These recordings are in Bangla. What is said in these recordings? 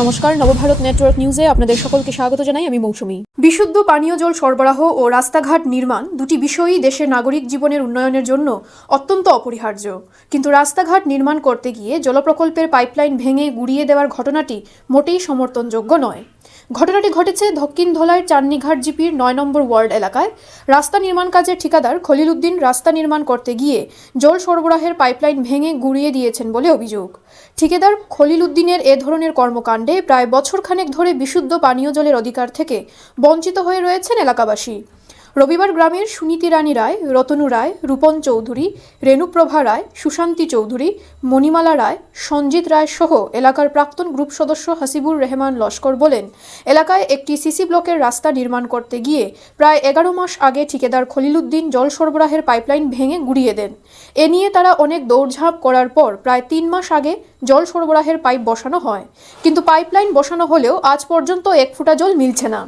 নমস্কার, নবভারত নেটওয়ার্ক নিউজে আপনাদের সকলকে স্বাগত জানাই। আমি মৌসুমী। বিশুদ্ধ পানীয় জল সরবরাহ ও রাস্তাঘাট নির্মাণ দুটি বিষয়ই দেশের নাগরিক জীবনের উন্নয়নের জন্য অত্যন্ত অপরিহার্য। কিন্তু রাস্তাঘাট নির্মাণ করতে গিয়ে জলপ্রকল্পের পাইপলাইন ভেঙে গুড়িয়ে দেওয়ার ঘটনাটি মোটেই সমর্থনযোগ্য নয়। ঘটনাটি ঘটেছে দক্ষিণ ধলাইয়ের চান্নিঘাট জিপির ৯ নম্বর ওয়ার্ড এলাকায়। রাস্তা নির্মাণ কাজের ঠিকাদার খলিল উদ্দিন রাস্তা নির্মাণ করতে গিয়ে জল সরবরাহের পাইপলাইন ভেঙে গুড়িয়ে দিয়েছেন বলে অভিযোগ। ঠিকাদার খলিল উদ্দিনের এ ধরনের কর্মকাণ্ডে প্রায় বছরখানেক ধরে বিশুদ্ধ পানীয় জলের অধিকার থেকে বঞ্চিত হয়ে রয়েছেন এলাকাবাসী। রবিবার গ্রামের সুনীতি রানী রায়, রতনু রায়, রূপন চৌধুরী, রেণুপ্রভা রায়, সুশান্তি চৌধুরী, মণিমালা রায়, সঞ্জিত রায় সহ এলাকার প্রাক্তন গ্রুপ সদস্য হাসিবুর রহমান লস্কর বলেন, এলাকায় একটি সিসি ব্লকের রাস্তা নির্মাণ করতে গিয়ে প্রায় 11 মাস আগে ঠিকাদার খলিল উদ্দিন জল সরবরাহের পাইপলাইন ভেঙে গুড়িয়ে দেন। এ নিয়ে তারা অনেক দৌড়ঝাঁপ করার পর প্রায় 3 মাস আগে জল সরবরাহের পাইপ বসানো হয়, কিন্তু পাইপলাইন বসানো হলেও আজ পর্যন্ত 1 ফোঁটা জল মিলছে না।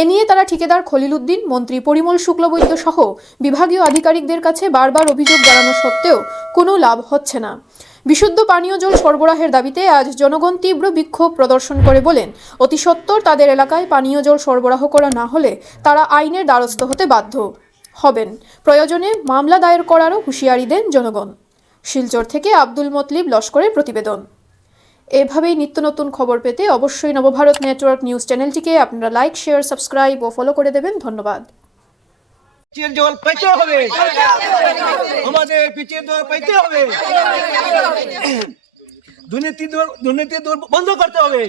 এ নিয়ে তারা ঠিকাদার খলিল উদ্দিন, মন্ত্রী পরিমল শুক্লবৈদ্য সহ বিভাগীয় আধিকারিকদের কাছে বারবার অভিযোগ জানানো সত্ত্বেও কোনো লাভ হচ্ছে না। বিশুদ্ধ পানীয় জল সরবরাহের দাবিতে আজ জনগণ তীব্র বিক্ষোভ প্রদর্শন করে বলেন, অতি সত্বর তাদের এলাকায় পানীয় জল সরবরাহ করা না হলে তারা আইনের দ্বারস্থ হতে বাধ্য হবেন। প্রয়োজনে মামলা দায়ের করারও হুঁশিয়ারি দেন জনগণ। শিলচর থেকে আব্দুল মতলিব লস্করের প্রতিবেদন। এভাবেই নিত্য নতুন খবর পেতে অবশ্যই নবভারত নেটওয়ার্ক নিউজ চ্যানেলটিকে আপনারা লাইক, শেয়ার, সাবস্ক্রাইব ও ফলো করে দেবেন। ধন্যবাদ। পিচের জল পেতে হবে, আমাদের পিচের জল পেতে হবে। দুর্নীতি বন্ধ করতে হবে,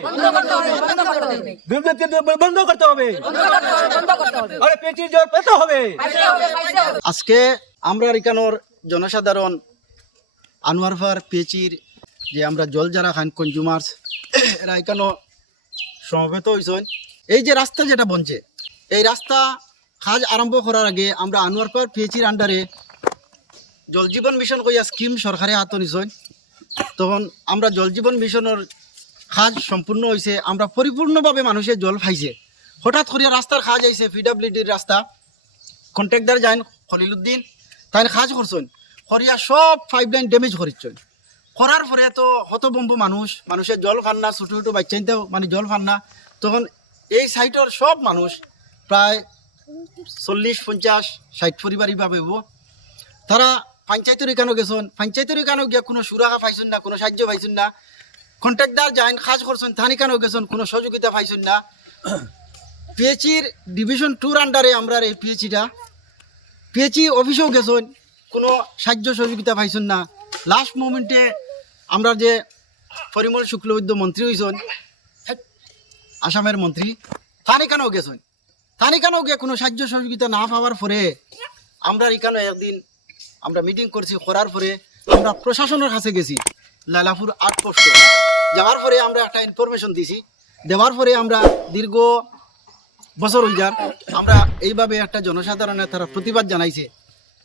দুর্নীতি বন্ধ করতে হবে, আরে পিচের জল পেতে হবে। আজকে আমরা এখানোর জনসাধারণ আনোয়ারপাড় পিএচির যে আমরা জল যারা খান কনজিউমার্স এরা এখানো সমবেত হয়েছেন। এই যে রাস্তা যেটা বনছে, এই রাস্তা কাজ আরম্ভ করার আগে আমরা আনোয়ারপাড় পিএচির আন্ডারে জল জীবন মিশন কইয়া স্কিম সরকারে হাত নিছেন। তখন আমরা জল জীবন মিশনের কাজ সম্পূর্ণ হয়েছে, আমরা পরিপূর্ণভাবে মানুষের জল পাইছে। হঠাৎ করিয়া রাস্তার কাজ আইছে, পিডাব্লিউডির রাস্তা, কন্ট্রাক্টর যাইন খলিল উদ্দিন, তাই কাজ করছেন করিয়া সব পাইপলাইন ড্যামেজ করিচ্ছেন। করার পরে তো হতবম্ব মানুষের জল ফান না, ছোটো ছোটো বাচ্চাইতেও মানে জল ফান না। তখন এই সাইটের সব মানুষ প্রায় 40-50-60 পরিবারই ভাবে তারা পঞ্চায়েতের এখানেও গেছেন। পঞ্চায়েতের এখানেও গিয়া কোনো সুরাহা পাইছেন না, কোনো সাহায্য পাইছেন না। কন্ট্রাক্টর যাইন কাজ করছেন, থানি কানেও গেছেন, কোনো সহযোগিতা পাইছেন না। পিএচির ডিভিশন 2 আন্ডারে আমরা এই পিএচি অফিসেও গেছেন, কোনো সাহায্য সহযোগিতা পাইছেন না। লাস্ট মোমেন্টে আমরা যে পরিমল শুক্লবৈদ্য মন্ত্রী হয়েছেন, আসামের মন্ত্রী, থানিখানেও গেছেন। থানিখানেও গিয়ে কোনো সাহায্য সহযোগিতা না পাওয়ার পরে আমরা এখানে একদিন আমরা মিটিং করছি। করার পরে আমরা প্রশাসনের কাছে গেছি, লালাপুর 8 পোস্ট যাওয়ার পরে আমরা একটা ইনফরমেশন দিছি। দেওয়ার পরে আমরা দীর্ঘ বছর হয়ে যান আমরা এইভাবে একটা জনসাধারণের তারা প্রতিবাদ জানাইছে।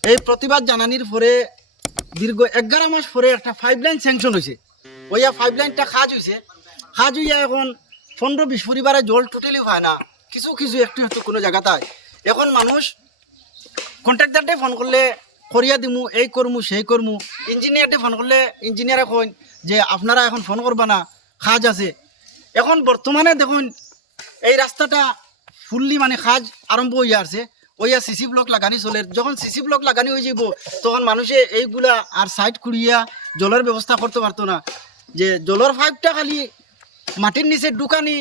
এই প্রতিবাদ জানানির পরে দীর্ঘ 11 মাস পরে একটা পাইপলাইন স্যাংশন হয়েছে। ওইয়া পাইপলাইনটা কাজ হয়েছে, কাজ হইয়া এখন 15-20 পরিবারে জল টোটালি হয় না, কিছু কিছু একটু একটু কোনো জায়গাটায়। এখন মানুষ কন্ট্রাক্টারটে ফোন করলে করিয়া দিমু, এই করমু সেই করমু। ইঞ্জিনিয়ারটে ফোন করলে ইঞ্জিনিয়ারে কইন যে আপনারা এখন ফোন করবা না, কাজ আছে। এখন বর্তমানে দেখুন এই রাস্তাটা ফুললি মানে কাজ আরম্ভ হইয়া আসছে। ওইয়া সিসি ব্লক লাগানি চলে। যখন সিসি ব্লক লাগানি হয়ে যাব তখন মানুষে এইগুলা আর সাইড কুড়িয়া জলের ব্যবস্থা করতে পারতো না। যে জলের পাইপটা খালি মাটির নিচে ঢুকানি,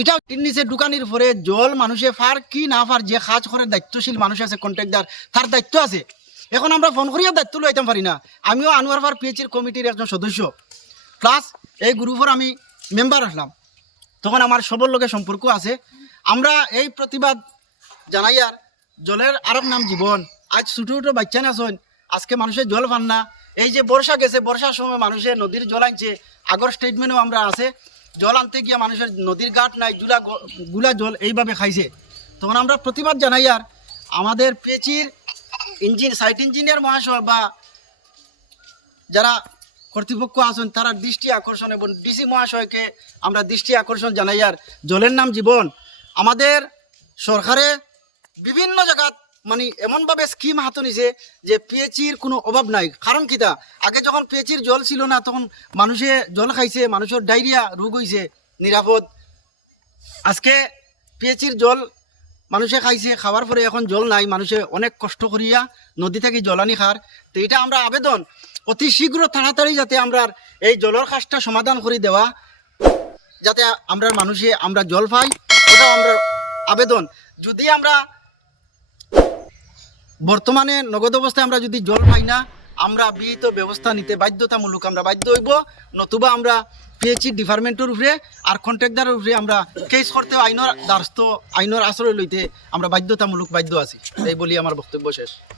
এটা মাটির নিচে ঢুকানির পরে জল মানুষে ফার কি না ফার, যে কাজ করে দায়িত্বশীল মানুষ আছে কন্ট্রাক্টর, তার দায়িত্ব আছে। এখন আমরা ফোন করিয়া দায়িত্ব লইতাম পারি না। আমিও আনোয়ারপাড় পিএচির কমিটির একজন সদস্য, প্লাস এই গ্রুপের আমি মেম্বার আসলাম। তখন আমার সবর লোকের সম্পর্ক আছে। আমরা এই প্রতিবাদ জানাইয়ার জলের আরেক নাম জীবন। আজ ছোটো ছোটো বাচ্চা নাচন, আজকে মানুষের জল পান না। এই যে বর্ষা গেছে, বর্ষার সময় মানুষের নদীর জল আনছে, আগর স্টেটমেন্টও আমরা আছে, জল আনতে গিয়ে মানুষের নদীর ঘাট নাই, গুলা জল এইভাবে খাইছে। তখন আমরা প্রতিবাদ জানাইয়ার আমাদের পিএচির সাইট ইঞ্জিনিয়ার মহাশয় বা যারা কর্তৃপক্ষ আছেন তারা দৃষ্টি আকর্ষণ এবং ডিসি মহাশয়কে আমরা দৃষ্টি আকর্ষণ জানাইয়ার জলের নাম জীবন। আমাদের সরকারে বিভিন্ন জায়গা মানে এমনভাবে স্কিম হাতে নিছে যে পিএচির কোনো অভাব নাই। কারণ কিতা, আগে যখন পিএচির জল ছিল না তখন মানুষে জল খাইছে, মানুষের ডায়রিয়া রোগ হয়েছে, নিরাপদ। আজকে পিএচির জল মানুষে খাইছে, খাওয়ার পরে এখন জল নাই, মানুষে অনেক কষ্ট করিয়া নদী থেকে জল আনি খার। তো এটা আমরা আবেদন অতি শীঘ্র তাড়াতাড়ি যাতে আমরা এই জলের কাজটা সমাধান করে দেওয়া, যাতে আমরা মানুষে আমরা জল পাই, ওটাও আমরা আবেদন। যদি আমরা বর্তমানে নগদ অবস্থায় আমরা যদি জল পাই না, আমরা বিহিত ব্যবস্থা নিতে বাধ্যতামূলক আমরা বাধ্য হইব, নতুবা আমরা পিএইচই ডিপার্টমেন্টের উপরে আর কন্ট্রাক্টরের উপরে আমরা কেস করতে আইনের দ্বারস্থ, আইনের আশ্রয় লইতে আমরা বাধ্যতামূলক বাধ্য আছি। এই বলি আমার বক্তব্য শেষ।